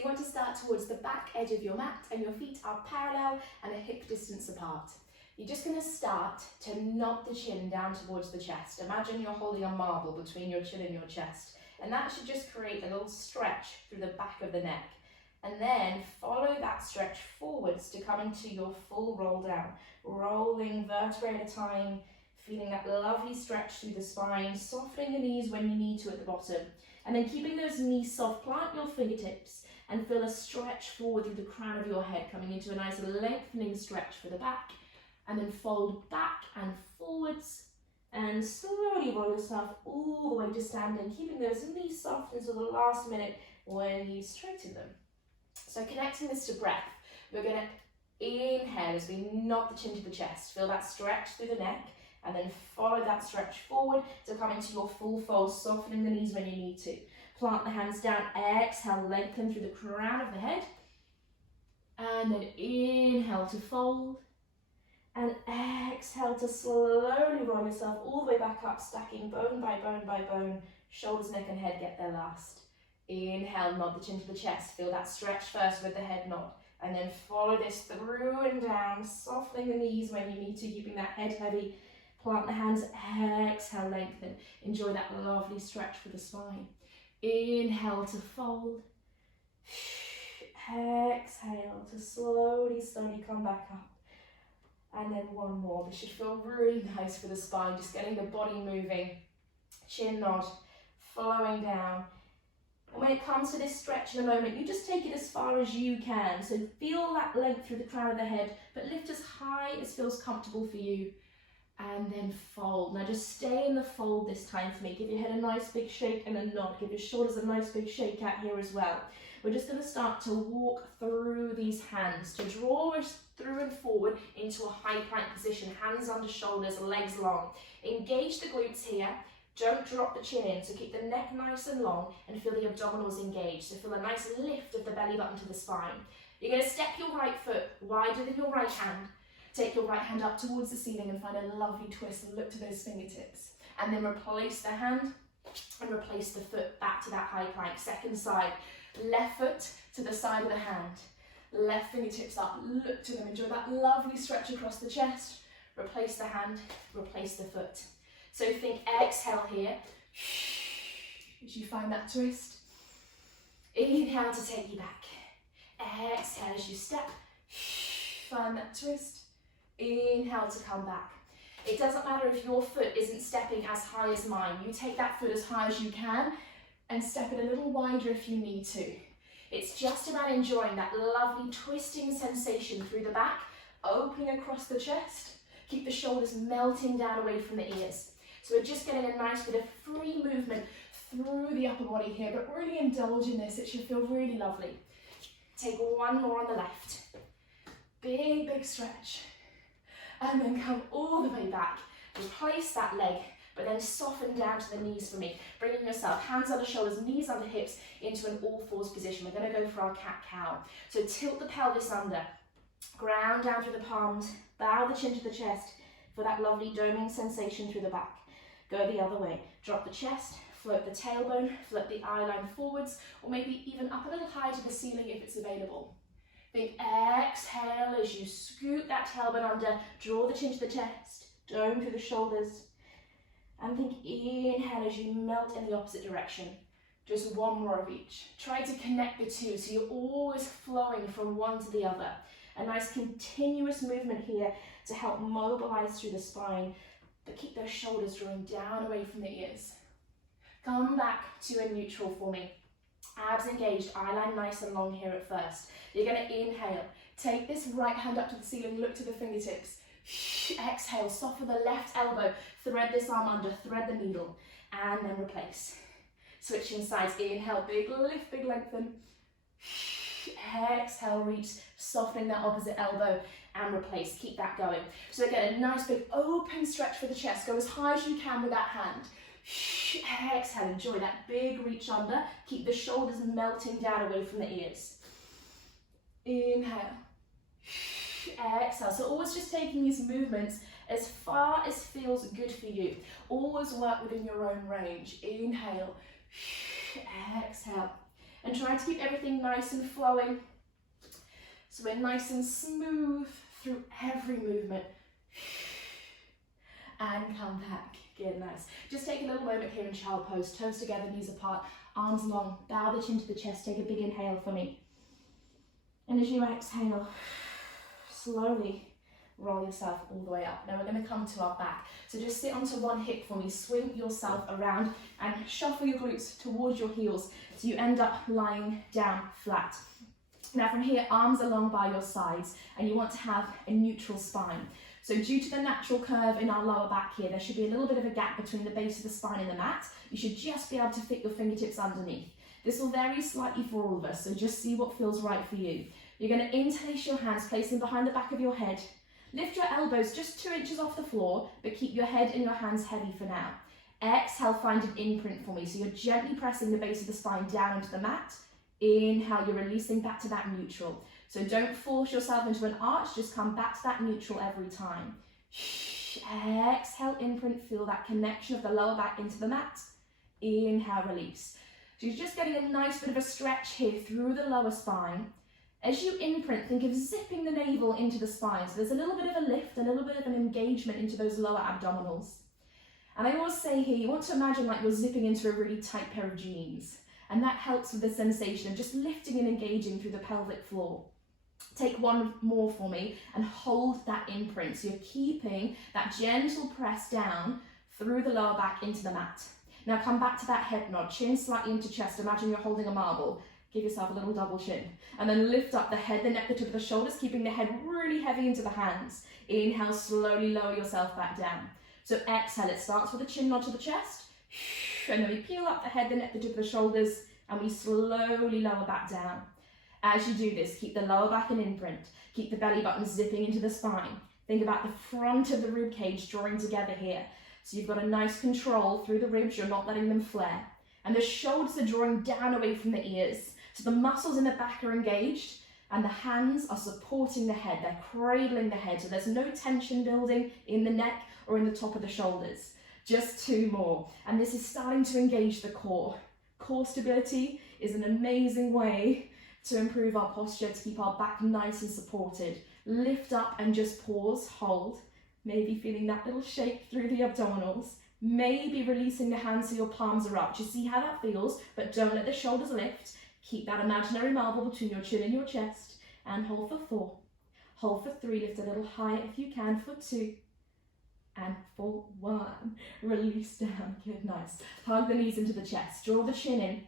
you want to start towards the back edge of your mat and your feet are parallel and a hip distance apart. You're just going to start to knock the chin down towards the chest. Imagine you're holding a marble between your chin and your chest, and that should just create a little stretch through the back of the neck. And then follow that stretch forwards to come into your full roll down, rolling vertebrae at a time, feeling that lovely stretch through the spine, softening the knees when you need to at the bottom. And then keeping those knees soft, plant your fingertips and feel a stretch forward through the crown of your head, coming into a nice lengthening stretch for the back. And then fold back and forwards and slowly roll yourself all the way to standing, keeping those knees soft until the last minute when you straighten them. So connecting this to breath, we're going to inhale as we knock the chin to the chest. Feel that stretch through the neck and then follow that stretch forward to come into your full fold, softening the knees when you need to. Plant the hands down, exhale, lengthen through the crown of the head. And then inhale to fold. And exhale to slowly roll yourself all the way back up, stacking bone by bone by bone. Shoulders, neck and head get there last. Inhale, nod the chin to the chest. Feel that stretch first with the head nod. And then follow this through and down, softening the knees when you need to, keeping that head heavy. Plant the hands, exhale, lengthen. Enjoy that lovely stretch for the spine. Inhale to fold. Exhale to slowly come back up. And then one more. This should feel really nice for the spine, just getting the body moving. Chin nod, flowing down. And when it comes to this stretch in a moment, you just take it as far as you can. So feel that length through the crown of the head, but lift as high as feels comfortable for you. And then fold. Now just stay in the fold this time for me. Give your head a nice big shake and a nod. Give your shoulders a nice big shake out here as well. We're just going to start to walk through these hands, to draw us through and forward into a high plank position, hands under shoulders, legs long. Engage the glutes here, don't drop the chin in, so keep the neck nice and long and feel the abdominals engaged. So feel a nice lift of the belly button to the spine. You're going to step your right foot wider than your right hand, take your right hand up towards the ceiling and find a lovely twist and look to those fingertips. And then replace the hand and replace the foot back to that high plank. Second side. Left foot to the side of the hand, left fingertips up, look to them, enjoy that lovely stretch across the chest, replace the hand, replace the foot. So think exhale here, as you find that twist, inhale to take you back, exhale as you step, find that twist, inhale to come back. It doesn't matter if your foot isn't stepping as high as mine, you take that foot as high as you can, and step it a little wider if you need to. It's just about enjoying that lovely twisting sensation through the back, opening across the chest. Keep the shoulders melting down away from the ears. So we're just getting a nice bit of free movement through the upper body here, but really indulge in this. It should feel really lovely. Take one more on the left. Big, big stretch. And then come all the way back. Replace that leg, but then soften down to the knees for me. Bringing yourself, hands under shoulders, knees under hips, into an all fours position. We're going to go for our cat-cow. So tilt the pelvis under, ground down through the palms, bow the chin to the chest for that lovely doming sensation through the back. Go the other way. Drop the chest, float the tailbone, float the eye line forwards, or maybe even up a little high to the ceiling if it's available. Think exhale as you scoot that tailbone under, draw the chin to the chest, dome through the shoulders. And think inhale as you melt in the opposite direction. Just one more of each. Try to connect the two so you're always flowing from one to the other. A nice continuous movement here to help mobilize through the spine, but keep those shoulders drawing down away from the ears. Come back to a neutral for me. Abs engaged, eyeline nice and long here at first. You're going to inhale. Take this right hand up to the ceiling, look to the fingertips. Exhale, soften the left elbow, thread this arm under, thread the needle, and then replace. Switching sides, inhale, big lift, big lengthen. Exhale, reach, softening that opposite elbow, and replace. Keep that going. So again, a nice big open stretch for the chest. Go as high as you can with that hand. Exhale, enjoy that big reach under. Keep the shoulders melting down away from the ears. Inhale. Exhale. So always just taking these movements as far as feels good for you. Always work within your own range. Inhale. Exhale. and try to keep everything nice and flowing. So we're nice and smooth through every movement. And come back. Good, nice. Just take a little moment here in child pose. Toes together, knees apart, arms long. Bow the chin to the chest. Take a big inhale for me. And as you exhale, slowly roll yourself all the way up. Now we're going to come to our back. So just sit onto one hip for me. Swing yourself around and shuffle your glutes towards your heels so you end up lying down flat. Now from here, arms along by your sides, and you want to have a neutral spine. So due to the natural curve in our lower back here, there should be a little bit of a gap between the base of the spine and the mat. You should just be able to fit your fingertips underneath. This will vary slightly for all of us, so just see what feels right for you. You're going to interlace your hands, place them behind the back of your head. Lift your elbows just 2 inches off the floor, but keep your head and your hands heavy for now. Exhale, find an imprint for me. So you're gently pressing the base of the spine down into the mat. Inhale, you're releasing back to that neutral. So don't force yourself into an arch, just come back to that neutral every time. Exhale, imprint, feel that connection of the lower back into the mat. Inhale, release. So you're just getting a nice bit of a stretch here through the lower spine. As you imprint, think of zipping the navel into the spine. So there's a little bit of a lift, a little bit of an engagement into those lower abdominals. And I always say here, you want to imagine like you're zipping into a really tight pair of jeans. And that helps with the sensation of just lifting and engaging through the pelvic floor. Take one more for me and hold that imprint. So you're keeping that gentle press down through the lower back into the mat. Now come back to that head nod, chin slightly into chest. Imagine you're holding a marble. Give yourself a little double chin. And then lift up the head, the neck, the tip of the shoulders, keeping the head really heavy into the hands. Inhale, slowly lower yourself back down. So exhale, it starts with a chin nod to the chest. And then we peel up the head, the neck, the tip of the shoulders, and we slowly lower back down. As you do this, keep the lower back in imprint. Keep the belly button zipping into the spine. Think about the front of the rib cage drawing together here. So you've got a nice control through the ribs, you're not letting them flare. And the shoulders are drawing down away from the ears. So the muscles in the back are engaged and the hands are supporting the head. They're cradling the head. So there's no tension building in the neck or in the top of the shoulders. Just 2 more. And this is starting to engage the core. Core stability is an amazing way to improve our posture, to keep our back nice and supported. Lift up and just pause, hold. Maybe feeling that little shake through the abdominals. Maybe releasing the hands so your palms are up. Just see how that feels, but don't let the shoulders lift. Keep that imaginary marble between your chin and your chest. And hold for 4. Hold for 3. Lift a little higher if you can for 2. And for 1. Release down. Good, nice. Hug the knees into the chest. Draw the chin in.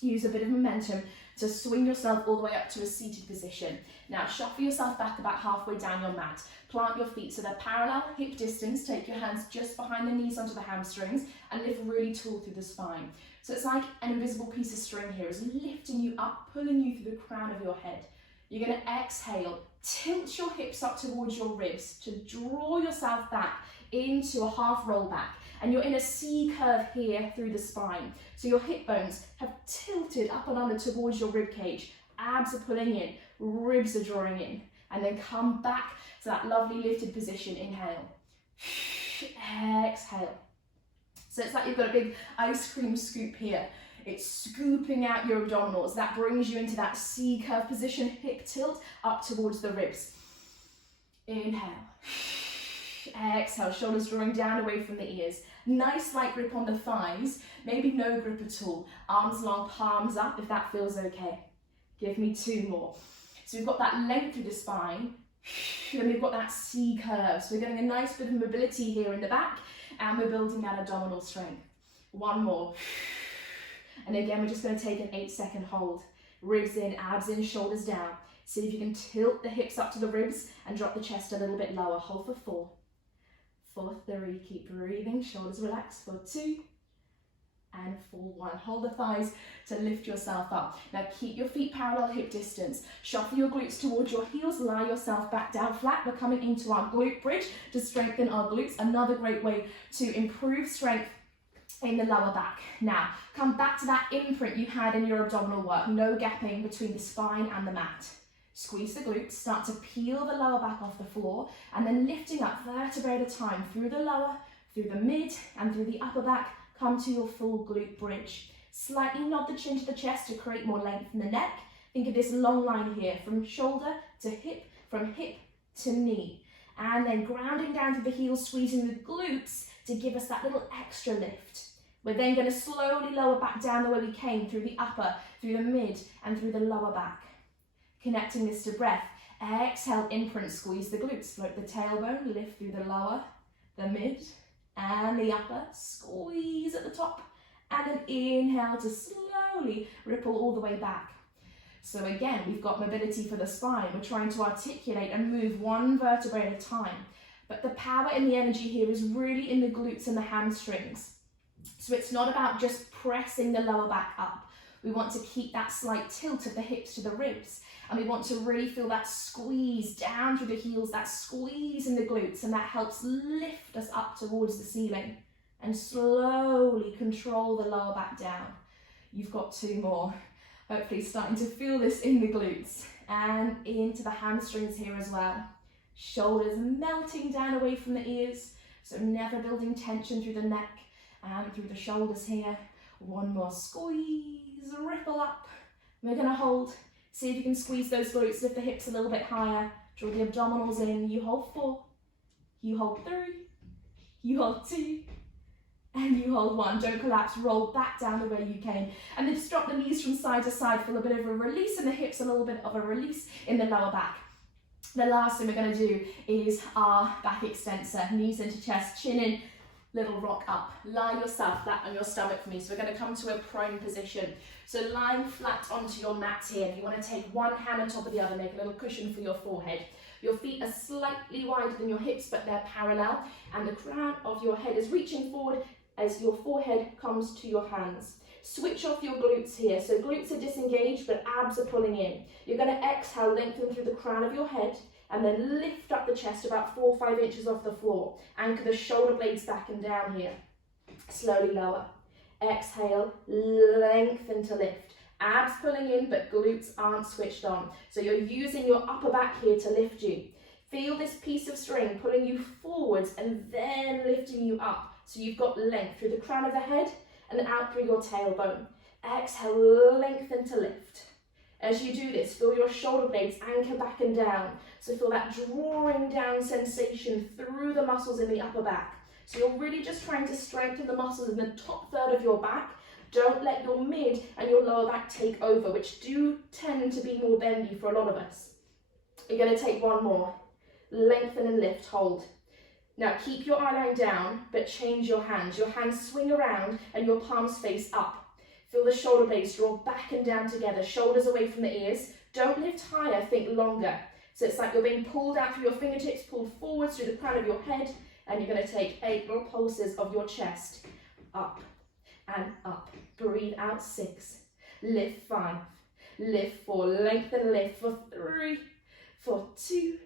Use a bit of momentum to swing yourself all the way up to a seated position. Now shuffle yourself back about halfway down your mat. Plant your feet so they're parallel, hip distance. Take your hands just behind the knees onto the hamstrings and lift really tall through the spine. So it's like an invisible piece of string here is lifting you up, pulling you through the crown of your head. You're going to exhale, tilt your hips up towards your ribs to draw yourself back into a half roll back. And you're in a C curve here through the spine. So your hip bones have tilted up and under towards your rib cage. Abs are pulling in, ribs are drawing in. And then come back to that lovely lifted position. Inhale. Exhale. So it's like you've got a big ice cream scoop here. It's scooping out your abdominals. That brings you into that C curve position, hip tilt up towards the ribs. Inhale. Exhale, shoulders drawing down away from the ears. Nice light grip on the thighs, maybe no grip at all. Arms long, palms up if that feels okay. Give me 2 more. So we've got that length through the spine, and we've got that C curve. So we're getting a nice bit of mobility here in the back, and we're building that abdominal strength. 1 more. And again, we're just going to take an 8-second hold. Ribs in, abs in, shoulders down. See if you can tilt the hips up to the ribs and drop the chest a little bit lower. Hold for 4. For 3, keep breathing, shoulders relaxed. For 2, and for 1. Hold the thighs to lift yourself up. Now keep your feet parallel hip distance. Shuffle your glutes towards your heels, lie yourself back down flat. We're coming into our glute bridge to strengthen our glutes. Another great way to improve strength in the lower back. Now, come back to that imprint you had in your abdominal work. No gapping between the spine and the mat. Squeeze the glutes, start to peel the lower back off the floor, and then lifting up vertebrae at a time through the lower, through the mid, and through the upper back, come to your full glute bridge. Slightly nod the chin to the chest to create more length in the neck. Think of this long line here, from shoulder to hip, from hip to knee. And then grounding down through the heels, squeezing the glutes to give us that little extra lift. We're then going to slowly lower back down the way we came, through the upper, through the mid, and through the lower back. Connecting this to breath. Exhale, imprint, squeeze the glutes. Float the tailbone, lift through the lower, the mid, and the upper. Squeeze at the top. And then inhale to slowly ripple all the way back. So again, we've got mobility for the spine. We're trying to articulate and move one vertebrae at a time. But the power and the energy here is really in the glutes and the hamstrings. So it's not about just pressing the lower back up. We want to keep that slight tilt of the hips to the ribs. And we want to really feel that squeeze down through the heels, that squeeze in the glutes, and that helps lift us up towards the ceiling. And slowly control the lower back down. You've got 2 more. Hopefully starting to feel this in the glutes and into the hamstrings here as well. Shoulders melting down away from the ears, so never building tension through the neck and through the shoulders here. 1 more squeeze, ripple up. We're going to hold. See if you can squeeze those glutes, lift the hips a little bit higher, draw the abdominals in. You hold 4, you hold 3, you hold 2, and you hold 1. Don't collapse, roll back down the way you came. And then just drop the knees from side to side, feel a bit of a release in the hips, a little bit of a release in the lower back. The last thing we're going to do is our back extensor, knees into chest, chin in, little rock up. Lie yourself flat on your stomach for me. So we're going to come to a prone position. So lying flat onto your mat here. If you want to take one hand on top of the other, make a little cushion for your forehead. Your feet are slightly wider than your hips, but they're parallel. And the crown of your head is reaching forward as your forehead comes to your hands. Switch off your glutes here. So glutes are disengaged, but abs are pulling in. You're going to exhale, lengthen through the crown of your head, and then lift up the chest about 4 or 5 inches off the floor. Anchor the shoulder blades back and down here. Slowly lower. Exhale, lengthen to lift. Abs pulling in, but glutes aren't switched on. So you're using your upper back here to lift you. Feel this piece of string pulling you forwards and then lifting you up. So you've got length through the crown of the head and then out through your tailbone. Exhale, lengthen to lift. As you do this, feel your shoulder blades anchor back and down. So feel that drawing down sensation through the muscles in the upper back. So you're really just trying to strengthen the muscles in the top third of your back. Don't let your mid and your lower back take over, which do tend to be more bendy for a lot of us. You're going to take 1 more. Lengthen and lift, hold. Now keep your eye line down, but change your hands. Your hands swing around and your palms face up. Feel the shoulder blades draw back and down together, shoulders away from the ears. Don't lift higher, think longer. So it's like you're being pulled out through your fingertips, pulled forwards through the crown of your head, and you're going to take 8 little pulses of your chest. Up and up. Breathe out 6. Lift 5. Lift 4. Lengthen, lift for 3, for 2,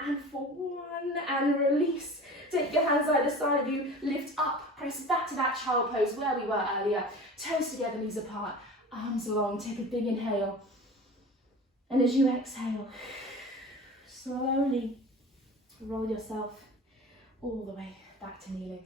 and for 1. And release. Take your hands either side of you. Lift up. Press back to that child pose where we were earlier. Toes together, knees apart. Arms long. Take a big inhale. And as you exhale, slowly roll yourself all the way back to kneeling.